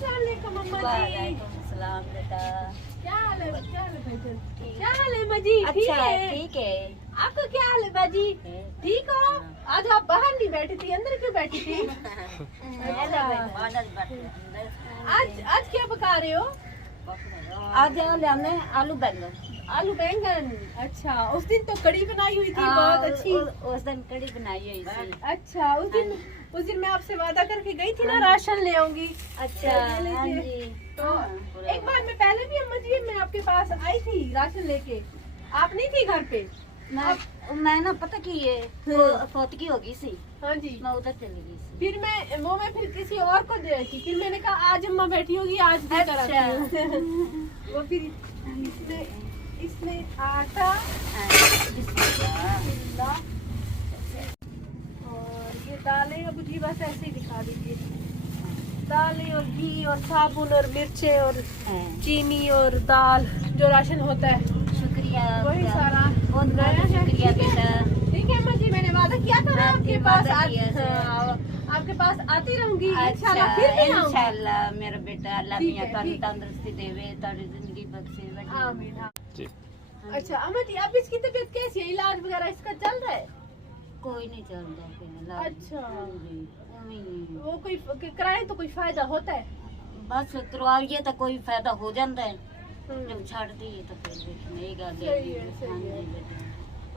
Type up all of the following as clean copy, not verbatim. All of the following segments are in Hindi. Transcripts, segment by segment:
अस्सलामुअलैकुम अम्मा जी। वालेकुम सलाम बेटा। क्या हाल है? क्या हाल है भाईजान? क्या हाल है अम्मा जी? अच्छा है? ठीक है। आपका क्या हाल है बाजी? ठीक हो? आज आप बाहर नहीं बैठी थी, अंदर क्यों बैठी थी? अच्छा। आज क्या पका रहे हो? आज हमने आलू बैंगन। आलू बैंगन। अच्छा, उस दिन तो कड़ी बनाई हुई थी बहुत अच्छी। उस दिन कड़ी बनाई हुई थी। अच्छा, उस दिन मैं आपसे वादा करके गई थी ना राशन ले आऊंगी। अच्छा हाँ जी। तो एक बार मैं पहले भी अम्मा जी मैं आपके पास आई थी राशन लेके, आप नहीं थी घर पे। मैं ना पता की ये फौतगी हो गई सी। हाँ जी। मैं उधर चली गई सी। फिर मैं फिर किसी और को दे रही थी, फिर मैंने कहा आज अम्मा बैठी होगी आज भी कराती हूँ। वो फिर इसमें आटा और ये दालें अब जी बस ऐसे ही दिखा दीजिए। दालें और घी और साबुन और मिर्चें और चीनी और दाल जो राशन होता है। शुक्रिया। वही सारा बहुत नया शुक्रिया बेटा। ठीक है अम्मा जी, मैंने वादा किया था ना आपके पास आती रहूंगी इंशाल्लाह। फिर भी आऊंगी इंशाल्लाह मेरा बेटा। अल्लाह मियां तंदुरुस्ती देवे, तारी जिंदगी बख्शे। आमीन। जी। अच्छा अम्मा जी, अब इसकी तबीयत कैसी है? इलाज वगैरह इसका चल रहा है? कोई नहीं चल रहा। अच्छा। जी वो कोई कराए तो कोई फायदा होता है? बस करवाइए तो कोई फायदा हो जाता है, जब छाड़ दिए तो फिर नहीं गा दे। सही है, सही है।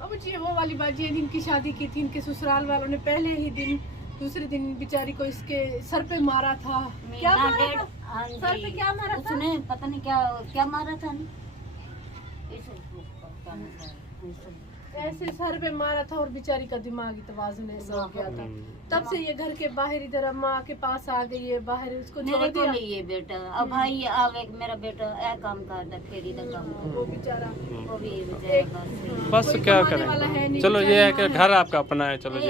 अब जी वो वाली बाजी है, जिनकी शादी की थी इनके ससुराल वालों ने पहले ही दिन दूसरे दिन बेचारी को इसके सर पे मारा था। क्या मारा था? सर पे क्या मारा था? उसने पता नहीं क्या मारा था ना। ऐसे सर पे मारा था और बेचारी का दिमागी तवाज़ुन ऐसा हो गया था। तब से ये घर के बाहर इधर अम्मा के पास आ गई है, बाहर उसको मेरे को लिए बेटा। अब भाई आवे मेरा बेटा ए काम करता फिर इधर काम वो बेचारा वो भी बस क्या करें। चलो ये है कि घर आपका अपना है। चलो जी।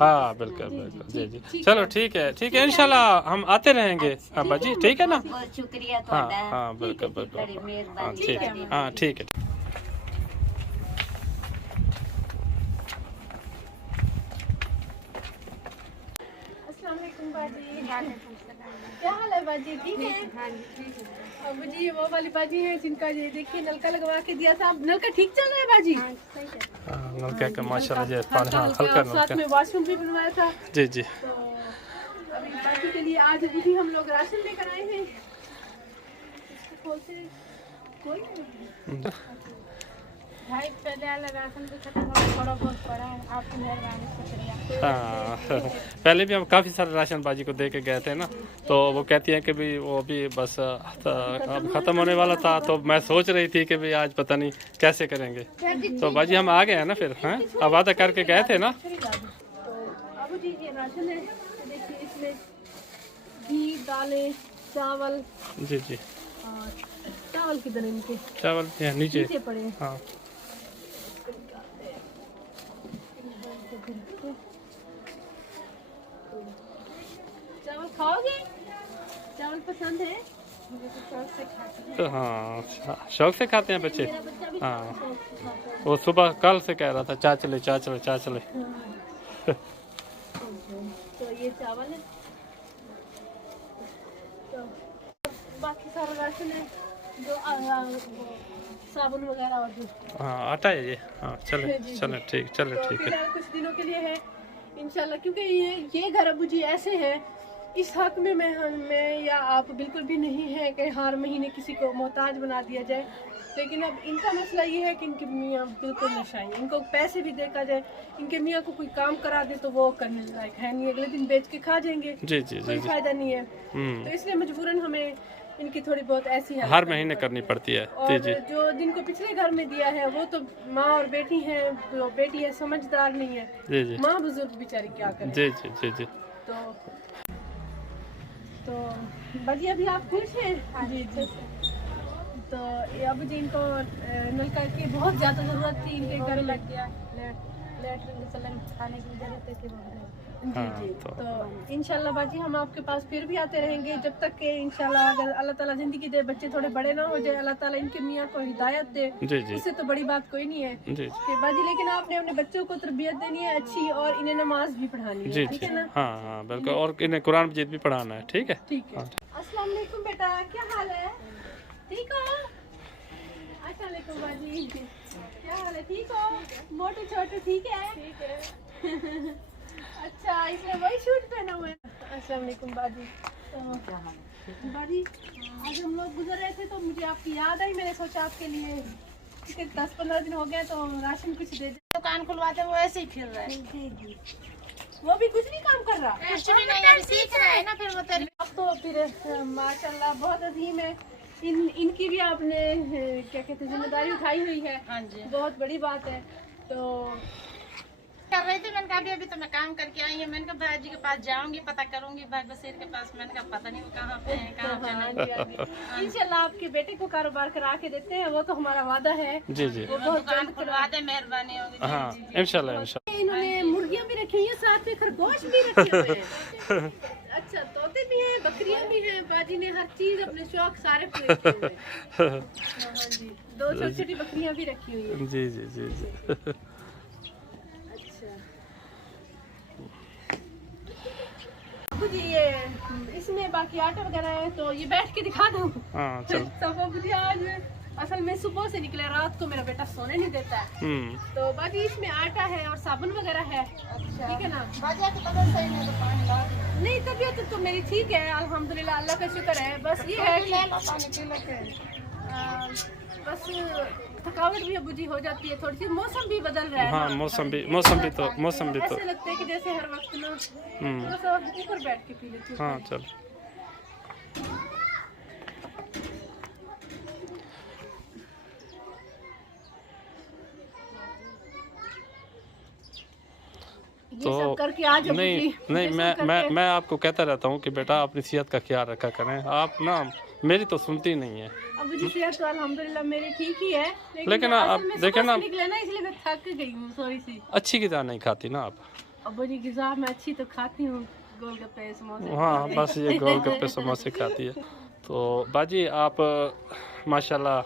हाँ बिल्कुल बिल्कुल जी जी। चलो ठीक है इंशाल्लाह हम आते रहेंगे अब्बा जी। ठीक है ना? शुक्रिया। हाँ बिल्कुल बिल्कुल। ठीक है। हाँ ठीक है। क्या हाल है बाजी? ठीक है। अब जी वो वाली बाजी है जिनका ये देखिए नलका लगवा के दिया था। अब नलका ठीक चल रहा है बाजी? नलका का माशाल्लाह जी पानी हल्का साथ में वॉशरूम भी बनवाया था। जी जी। तो अभी बाकी के लिए आज भी हम लोग राशन लेकर आए हैं। भाई पहले वाला राशन भी खत्म हो थोड़ा बहुत पड़ा है। आपकी मेहरबानी शुक्रिया। हाँ पहले भी हम काफ़ी सारे राशन बाजी को दे के गए थे ना, तो वो कहती हैं कि भी वो भी बस अब ख़त्म होने वाला था। तो मैं सोच रही थी कि भी आज पता नहीं कैसे करेंगे। तो बाजी हम आ गए हैं ना फिर। हैं अब वादा करके गए थे ना। अब जी ये राशन है, देखिए इसमें घी, दालें, चावल। जी जी। और चावल किधर इनके? चावल नीचे पड़े हैं। हाँ चावल खाओगे? चावल पसंद है? तो हाँ शौक से खाते हैं बच्चे। हाँ वो सुबह कल से कह रहा था चा चले। तो ये चावल है, तो बाकी सारा राशन है जो साबुन वगैरह और जो हाँ आटा है ये। हाँ चले ठीक है। कुछ दिनों के लिए है इंशाल्लाह, क्योंकि ये घर अबू जी ऐसे हैं, इस हक में मैं या आप बिल्कुल भी नहीं है कि हर महीने किसी को मोहताज बना दिया जाए। लेकिन अब इनका मसला ये है कि इनके मियाँ बिल्कुल नशा है। इनको पैसे भी देखा जाए, इनके मियाँ को कोई काम करा दे तो वो करने लायक है नहीं, अगले दिन बेच के खा जाएंगे। जी जी कोई जी। फायदा नहीं है। तो इसलिए मजबूरन हमें इनकी थोड़ी बहुत ऐसी है हर महीने करनी पड़ती है। और जो जिनको पिछले घर में दिया है वो तो माँ और बेटी है, तो बेटी है समझदार नहीं है। जी जी। माँ बुजुर्ग बेचारी क्या करे। जी जी जी जी। तो बाजी अभी आप खुश हैं? जी जी। तो अब जी इनको नलका की बहुत ज़्यादा ज़रूरत थी, इनके घर लग गया। लेटरिन खाने की जरूरत है कि जी हाँ जी। तो तो इंशाल्लाह बाजी हम आपके पास फिर भी आते रहेंगे जब तक कि इंशाल्लाह अगर अल्लाह ताला जिंदगी दे, बच्चे थोड़े बड़े ना हो जाए, अल्लाह ताला इनके मियाँ को हिदायत दे, जी जी उससे तो बड़ी बात कोई नहीं है जी जी कि बाजी। लेकिन आपने अपने बच्चों को तरबियत देनी है अच्छी और इन्हें नमाज भी पढ़ानी जी है, ठीक जी है ना? हाँ हाँ बिल्कुल, और इन्हें कुरान मजीद भी पढ़ाना है, ठीक है। ठीक है। हाँ। अस्सलाम वालेकुम बेटा, क्या हाल है? ठीक हो? अस्सलाम वालेकुम बाजी, क्या हाल है? ठीक हो? मोटू छोटू ठीक है? ठीक है। अच्छा, इसने वही सूट पहना हुआ है। अस्सलाम वालेकुम बाजी। तो क्या हाल है? बाजी, आज हम लोग गुजर रहे थे तो मुझे आपकी याद आई, मैंने सोचा आपके लिए 10-15 दिन हो गए तो राशन कुछ दे दे। दुकान खुलवाते वो ऐसे ही फिर रहा है। जी जी। वो भी कुछ नहीं काम कर रहा। कुछ भी नहीं, अभी सीख रहा है ना, फिर वो तेरी अब तो फिर माशाल्लाह बहुत अजीम है। इनकी भी आपने क्या कहते हैं जिम्मेदारी उठाई हुई है, हाँ जी बहुत बड़ी बात है। तो कर रही थी। मैंने कहा अभी तो मैं काम करके आई हूँ। मैंने कहा भाई जी के पास जाऊंगी, पता करूंगी भाई बशीर के पास। मैंने कहा पता नहीं वो कहाँ पे है, कहाँ पे हाँ नहीं। जी, हाँ जी। इंशाल्लाह आपके बेटे को कारोबार करा के देते हैं, वो तो हमारा वादा है। जी जी वो बहुत दुकान खुलवा दे, मेहरबानी होगी। हाँ इंशाल्लाह इंशाल्लाह। इन्होंने मुर्गियां भी रखी हुई हैं, साथ में खरगोश भी रखे हुए हैं। अच्छा, तोते भी हैं, बकरियां भी हैं। बाजी ने हर चीज अपने शौक सारे पूरे किए हुए हैं। हाँ जी, 2 छोटी छोटी बकरियां भी रखी हुई हैं। जी जी जी जी अच्छा जी, ये इसमें बाकी आटा वगैरह है तो ये बैठ के दिखा दूँ। हाँ चल। सफा मुझे आज असल में सुबह से निकले, रात को मेरा बेटा सोने नहीं देता है। तो बाकी इसमें आटा है और साबुन वगैरह है। अच्छा, ठीक है ना? बाजा की तबीयत सही नहीं, तो पानी ला दे। नहीं, तबीयत तो मेरी ठीक है अल्हम्दुलिल्लाह, अल्लाह का शुक्र है। बस ये है कि ले लो पानी पी लेके। बस थकावट भी अबू जी हो जाती है थोड़ी सी, मौसम भी बदल रहा है हाँ ना। मौसम भी तो ऐसे लगता है कि जैसे हर वक्त ना थोड़ा सा ऊपर बैठ के पी लेती हूँ। हाँ चल। ये सब करके आज अबू नहीं जी, नहीं ये सब मैं करके- मैं आपको कहता रहता हूँ कि बेटा अपनी सेहत का ख्याल रखा करें। आप ना मेरी तो सुनती नहीं है। अबू जी सेहत तो अल्हम्दुलिल्लाह मेरी ठीक ही है, लेकिन असल आप में देखें सुबह ना, से निकले ना इसलिए मैं थक गई हूँ थोड़ी सी। अच्छी ग़िज़ा नहीं खाती ना आप। अबू जी ग़िज़ा मैं अच्छी तो खाती हूँ, गोलगप्पे समोसे। हाँ बस ये गोलगप्पे समोसे खाती है। तो बाजी आप माशाल्लाह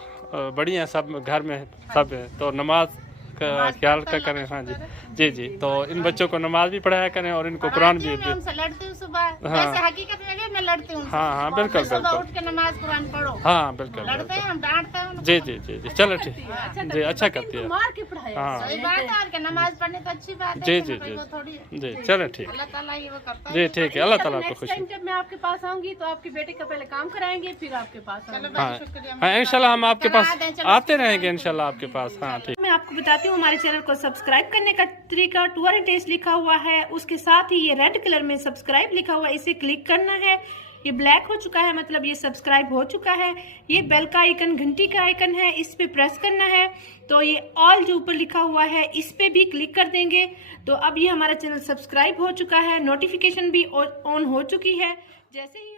बढ़िया, सब घर में सब है, तो नमाज का ख्याल का करें। हाँ जी जी जी। तो इन बच्चों को नमाज भी पढ़ाया करें और इनको कुरान भी। मैं उनसे लड़ती हूँ सुबह। हाँ। वैसे हकीकत में भी मैं लड़ती हूँ। हाँ हाँ बिल्कुल सुबह बिल्कुल। उठ के नमाज कुरान पढ़ो। हाँ बिल्कुल लड़ते बिल्कुल। हैं हम, डांटते हैं उनको। जी जी जी जी चलो ठीक। जी अच्छा करती है। मार के पढ़ाया। हाँ सही बात है, और क्या नमाज पढ़नी तो अच्छी बात है। जी कि जी कोई जी वो थोड़ी है। जी चलो ठीक। अल्लाह ताला ये वो करता है। जी ठीक है, अल्लाह ताला आपको नेक्स्ट खुशी। टाइम जब मैं आपके पास आऊंगी तो आपके बेटे का पहले काम कराएंगे, फिर आपके पास आऊंगी। चलो हाँ भाई शुक्रिया। हाँ इंशाल्लाह हम आपके पास चलो, आ जाएं, चलो। आते रहेंगे इंशाल्लाह आपके पास। हाँ ठीक। मैं आपको बताती हूँ हमारे चैनल को सब्सक्राइब करने का तरीका। टूर एंड टेस्ट लिखा हुआ है, उसके साथ ही ये रेड कलर में सब्सक्राइब लिखा हुआ है, इसे क्लिक करना है। ये ब्लैक हो चुका है, मतलब ये सब्सक्राइब हो चुका है। ये बेल का आइकन, घंटी का आइकन है, इस पे प्रेस करना है। तो ये ऑल जो ऊपर लिखा हुआ है इस पे भी क्लिक कर देंगे। तो अब ये हमारा चैनल सब्सक्राइब हो चुका है, नोटिफिकेशन भी ऑन हो चुकी है। जैसे ही